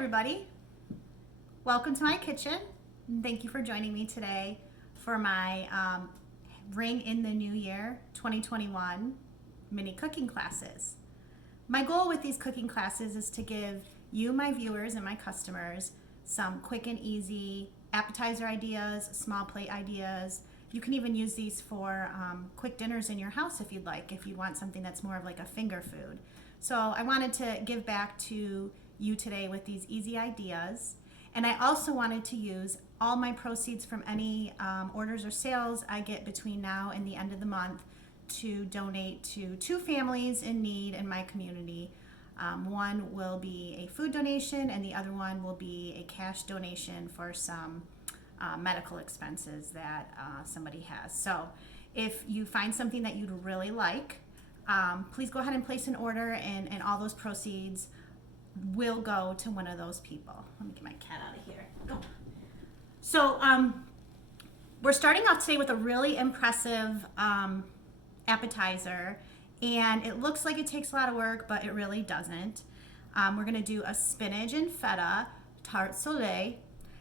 everybody. Welcome to my kitchen. Thank you for joining me today for my Ring in the New Year 2021 mini cooking classes. My goal with these cooking classes is to give you, my viewers, and my customers some quick and easy appetizer ideas, small plate ideas. You can even use these for quick dinners in your house if you'd like, if you want something that's more of like a finger food. So I wanted to give back to you today with these easy ideas. And I also wanted to use all my proceeds from any orders or sales I get between now and the end of the month to donate to 2 families in need in my community. One will be a food donation and the other one will be a cash donation for some medical expenses that somebody has. So if you find something that you'd really like, please go ahead and place an order, and all those proceeds will go to one of those people. Let me get my cat out of here. Go. So we're starting off today with a really impressive appetizer, and it looks like it takes a lot of work, but it really doesn't. We're going to do a spinach and feta tarte Soleil.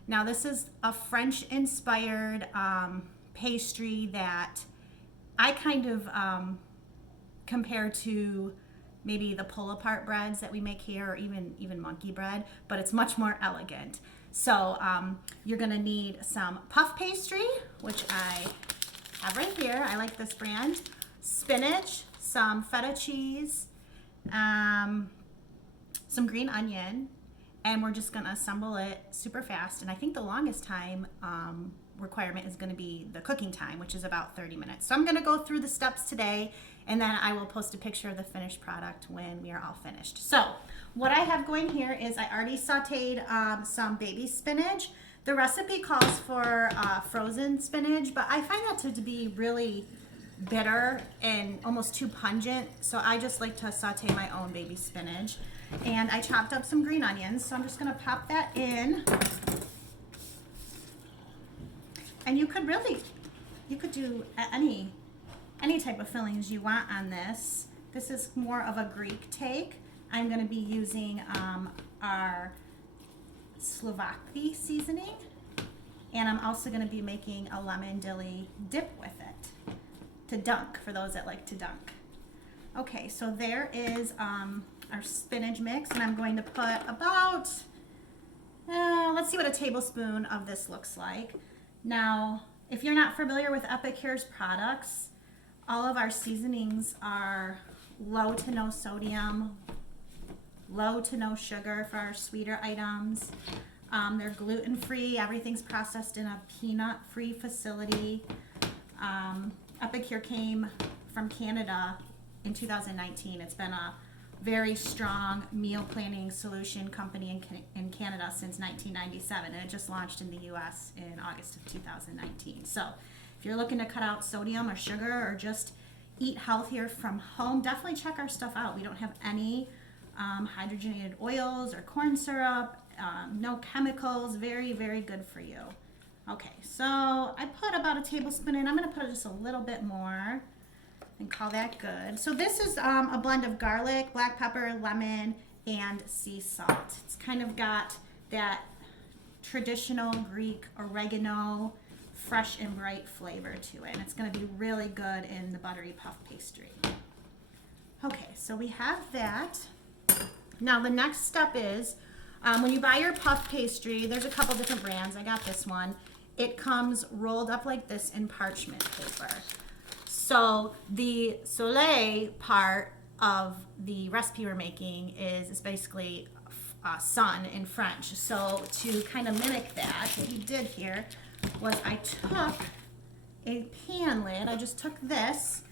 Now this is a French-inspired pastry that I kind of compare to maybe the pull-apart breads that we make here, or even monkey bread, but it's much more elegant. So you're gonna need some puff pastry, which I have right here. I like this brand. Spinach, some feta cheese, some green onion, and we're just gonna assemble it super fast. And I think the longest time requirement is going to be the cooking time, which is about 30 minutes. So I'm going to go through the steps today, and then I will post a picture of the finished product when we are all finished. So what I have going here is I already sauteed some baby spinach. The recipe calls for frozen spinach, but I find that to be really bitter and almost too pungent, so I just like to saute my own baby spinach. And I chopped up some green onions, so I'm just going to pop that in. And you could do any type of fillings you want on this. This is more of a Greek take. I'm going to be using our Slovakia seasoning, and I'm also going to be making a lemon dilly dip with it to dunk, for those that like to dunk. Okay, so there is our spinach mix, and I'm going to put about, let's see what a tablespoon of this looks like. Now, if you're not familiar with Epicure's products, all of our seasonings are low to no sodium, low to no sugar for our sweeter items. They're gluten-free. Everything's processed in a peanut-free facility. Epicure came from Canada in 2019. It's been a very strong meal planning solution company in Canada since 1997, and it just launched in the US in August of 2019. So if you're looking to cut out sodium or sugar or just eat healthier from home, definitely check our stuff out. We don't have any hydrogenated oils or corn syrup, no chemicals, very, very good for you. Okay, so I put about a tablespoon in. I'm going to put just a little bit more and call that good. So this is a blend of garlic, black pepper, lemon, and sea salt. It's kind of got that traditional Greek oregano, fresh and bright flavor to it. And it's going to be really good in the buttery puff pastry. Okay, so we have that. Now the next step is, when you buy your puff pastry, there's a couple different brands. I got this one. It comes rolled up like this in parchment paper. So the Soleil part of the recipe we're making is basically sun in French. So to kind of mimic that, what we did here was I took a pan lid. I just took this,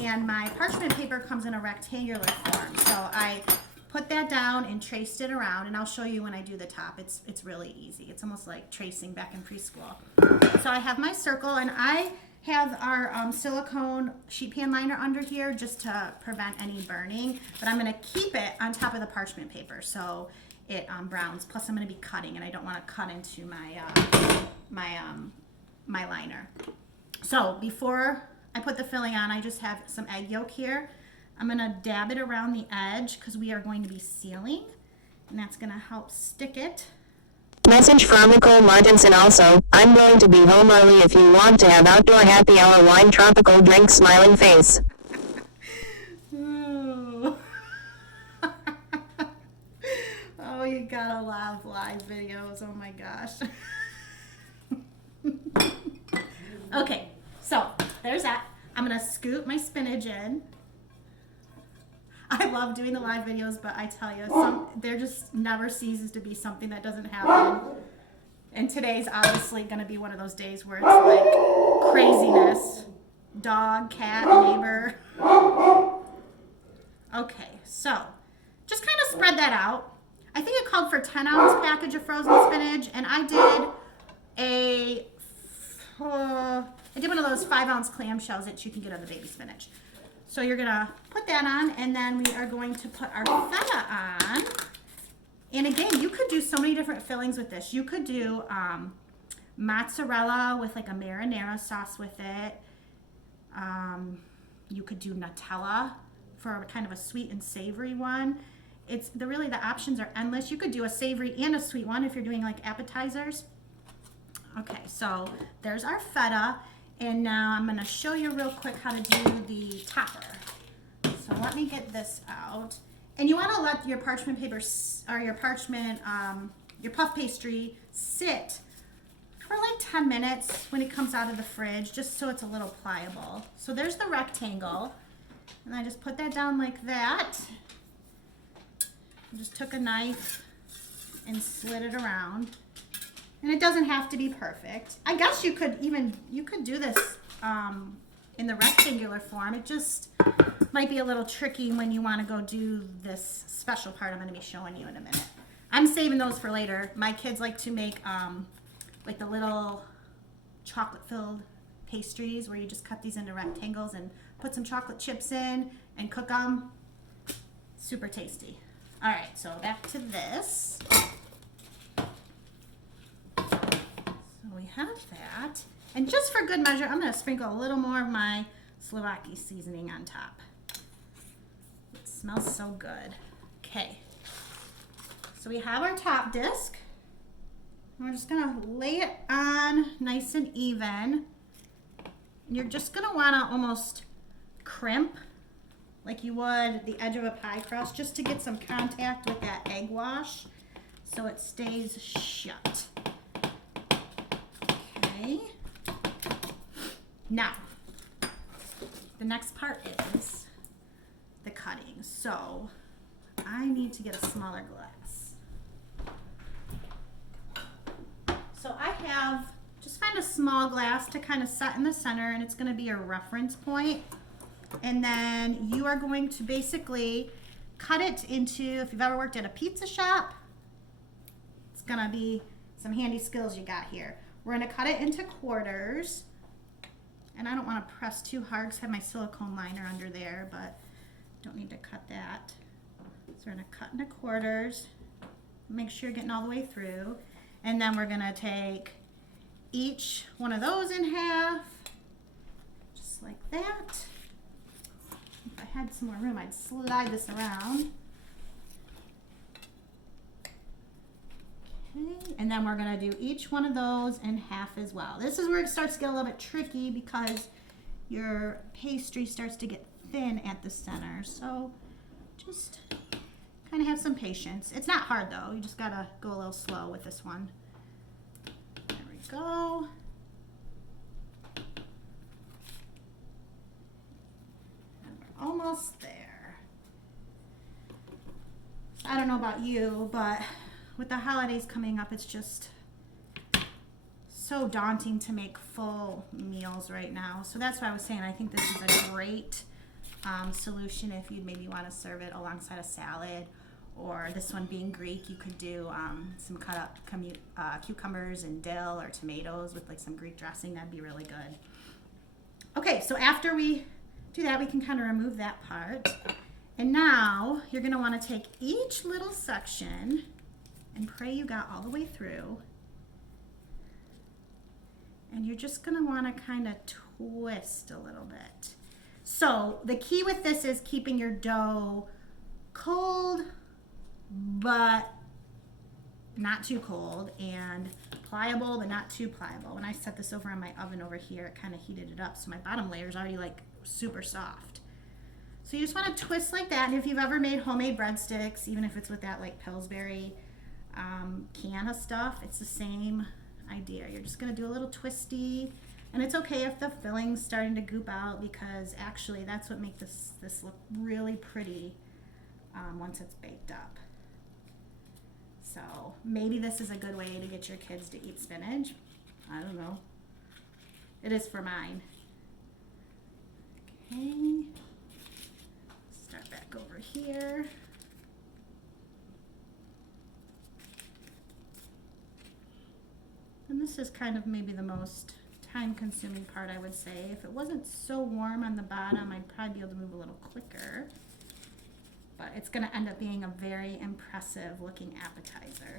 and my parchment paper comes in a rectangular form. So I put that down and traced it around, and I'll show you when I do the top. It's really easy. It's almost like tracing back in preschool. So I have my circle, and I have our silicone sheet pan liner under here just to prevent any burning, but I'm going to keep it on top of the parchment paper so it browns. Plus I'm going to be cutting, and I don't want to cut into my liner. So before I put the filling on, I just have some egg yolk here. I'm going to dab it around the edge because we are going to be sealing, And that's gonna help stick it. Message from Nicole Martinson also. I'm going to be home early if you want to have outdoor happy hour wine tropical drink smiling face. Ooh. Oh, you gotta love live videos. Oh my gosh. Okay, so there's that. I'm gonna scoop my spinach in. I love doing the live videos, but I tell you, there just never ceases to be something that doesn't happen. And today's obviously gonna be one of those days where it's like craziness. Dog, cat, neighbor. Okay, so just kind of spread that out. I think it called for 10-ounce package of frozen spinach, and I did one of those 5-ounce clamshells that you can get on the baby spinach. So you're gonna put that on, and then we are going to put our feta on. And again, you could do so many different fillings with this. You could do mozzarella with like a marinara sauce with it. You could do Nutella for kind of a sweet and savory one. Really the options are endless. You could do a savory and a sweet one if you're doing like appetizers. Okay, so there's our feta, and now I'm gonna show you real quick how to do the topper. So let me get this out. And you wanna let your parchment paper, or your parchment, your puff pastry sit for like 10 minutes when it comes out of the fridge, just so it's a little pliable. So there's the rectangle, and I just put that down like that. I just took a knife and slid it around. And it doesn't have to be perfect. I guess you could do this in the rectangular form. It just might be a little tricky when you want to go do this special part I'm going to be showing you in a minute. I'm saving those for later. My kids like to make like the little chocolate-filled pastries where you just cut these into rectangles and put some chocolate chips in and cook them. Super tasty. All right, so back to this. So we have that. And just for good measure, I'm going to sprinkle a little more of my Slovakia seasoning on top. It smells so good. Okay. So we have our top disc. We're just going to lay it on nice and even. And you're just going to want to almost crimp like you would the edge of a pie crust, just to get some contact with that egg wash so it stays shut. Okay. Now, the next part is the cutting. So I need to get a smaller glass. So I have, just find a small glass to kind of set in the center, and it's going to be a reference point. And then you are going to basically cut it into, if you've ever worked at a pizza shop, it's going to be some handy skills you got here. We're going to cut it into quarters. And I don't want to press too hard because I have my silicone liner under there, but don't need to cut that. So we're going to cut into quarters. Make sure you're getting all the way through. And then we're going to take each one of those in half, just like that. If I had some more room, I'd slide this around. Okay, and then we're gonna do each one of those in half as well. This is where it starts to get a little bit tricky because your pastry starts to get thin at the center. So just kind of have some patience. It's not hard though. You just gotta go a little slow with this one. There we go. Almost there. I don't know about you, but with the holidays coming up, it's just so daunting to make full meals right now. So that's why I was saying I think this is a great solution if you'd maybe want to serve it alongside a salad, or this one being Greek, you could do some cut up cucumbers and dill or tomatoes with like some Greek dressing. That'd be really good. Okay, so after we do that, we can kind of remove that part. And now you're going to want to take each little section and pray you got all the way through. And you're just going to want to kind of twist a little bit. So the key with this is keeping your dough cold but not too cold, and pliable but not too pliable. When I set this over on my oven over here, it kind of heated it up, so my bottom layer is already like super soft. So you just want to twist like that. And if you've ever made homemade breadsticks, even if it's with that like Pillsbury can of stuff, it's the same idea. You're just going to do a little twisty, and it's okay if the filling's starting to goop out, because actually that's what makes this look really pretty once it's baked up. So maybe this is a good way to get your kids to eat spinach. I don't know. It is for mine. Okay. Start back over here. And this is kind of maybe the most time-consuming part, I would say. If it wasn't so warm on the bottom, I'd probably be able to move a little quicker. But it's going to end up being a very impressive looking appetizer.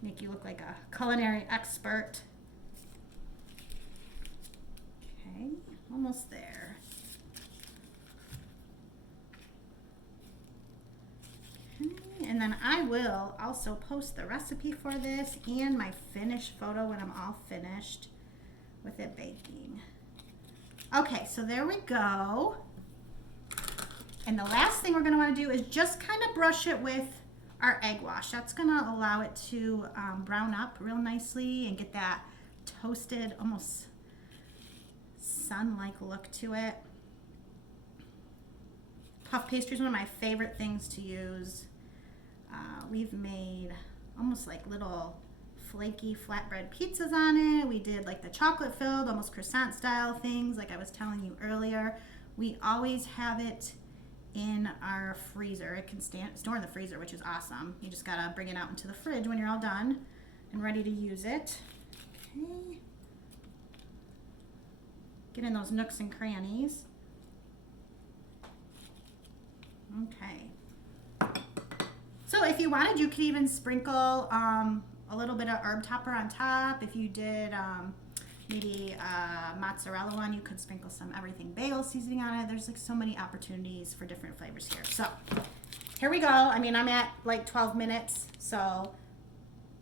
Make you look like a culinary expert. Okay, almost there. Okay, and then I will also post the recipe for this and my finished photo when I'm all finished with it baking. Okay, so there we go. And the last thing we're going to want to do is just kind of brush it with our egg wash. That's going to allow it to brown up real nicely and get that toasted, almost sun-like look to it. Puff pastry is one of my favorite things to use. We've made almost like little flaky flatbread pizzas on it. We did like the chocolate-filled, almost croissant-style things like I was telling you earlier. We always have it in our freezer. It can store in the freezer, which is awesome. You just gotta bring it out into the fridge when you're all done and ready to use it. Okay. Get in those nooks and crannies. Okay. So if you wanted, you could even sprinkle a little bit of herb topper on top. If you did maybe mozzarella one, you could sprinkle some everything bagel seasoning on it. There's like so many opportunities for different flavors here. So here we go. I mean, I'm at like 12 minutes, so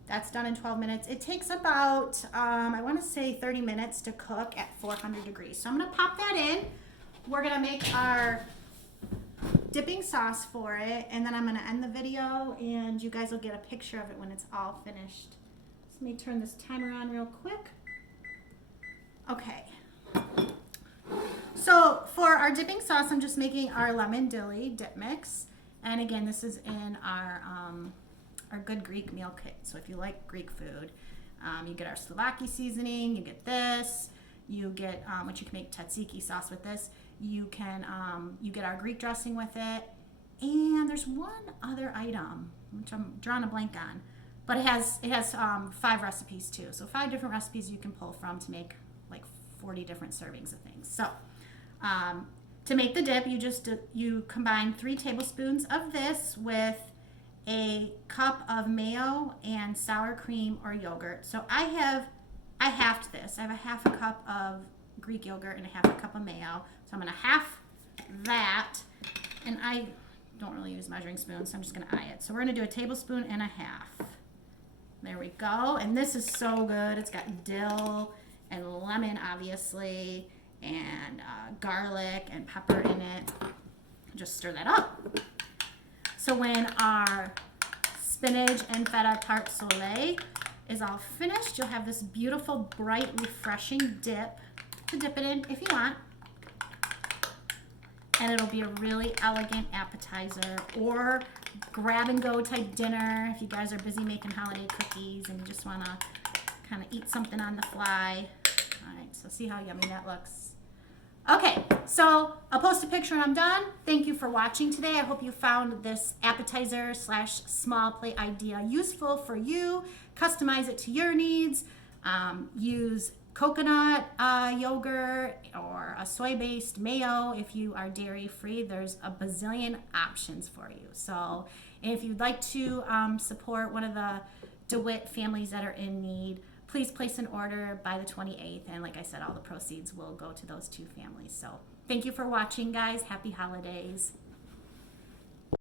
that's done in 12 minutes. It takes about, I want to say 30 minutes to cook at 400 degrees. So I'm going to pop that in. We're going to make our dipping sauce for it, and then I'm going to end the video, and you guys will get a picture of it when it's all finished. So let me turn this timer on real quick. Okay, so for our dipping sauce, I'm just making our lemon dilly dip mix. And again, this is in our good Greek meal kit. So if you like Greek food, you get our Slovakia seasoning, you get this, you get, which you can make tzatziki sauce with this. You can, you get our Greek dressing with it. And there's one other item, which I'm drawing a blank on, but it has 5 recipes too. So 5 different recipes you can pull from to make like 40 different servings of things. So to make the dip, you combine 3 tablespoons of this with a cup of mayo and sour cream or yogurt. So I halved this. I have a half a cup of Greek yogurt and a half a cup of mayo. So I'm going to half that, and I don't really use measuring spoons, so I'm just going to eye it. So we're going to do a tablespoon and a half. There we go. And this is so good. It's got dill and lemon, obviously, and garlic and pepper in it. Just stir that up. So when our spinach and feta tarte Soleil is all finished, you'll have this beautiful, bright, refreshing dip to dip it in if you want. And it'll be a really elegant appetizer or grab and go type dinner if you guys are busy making holiday cookies and you just want to kind of eat something on the fly. All right, so see how yummy that looks. Okay, so I'll post a picture when I'm done. Thank you for watching today. I hope you found this appetizer / small plate idea useful for you. Customize it to your needs. Use coconut yogurt or a soy-based mayo. If you are dairy-free, there's a bazillion options for you. So if you'd like to support one of the DeWitt families that are in need, please place an order by the 28th. And like I said, all the proceeds will go to those 2 families. So thank you for watching, guys. Happy holidays.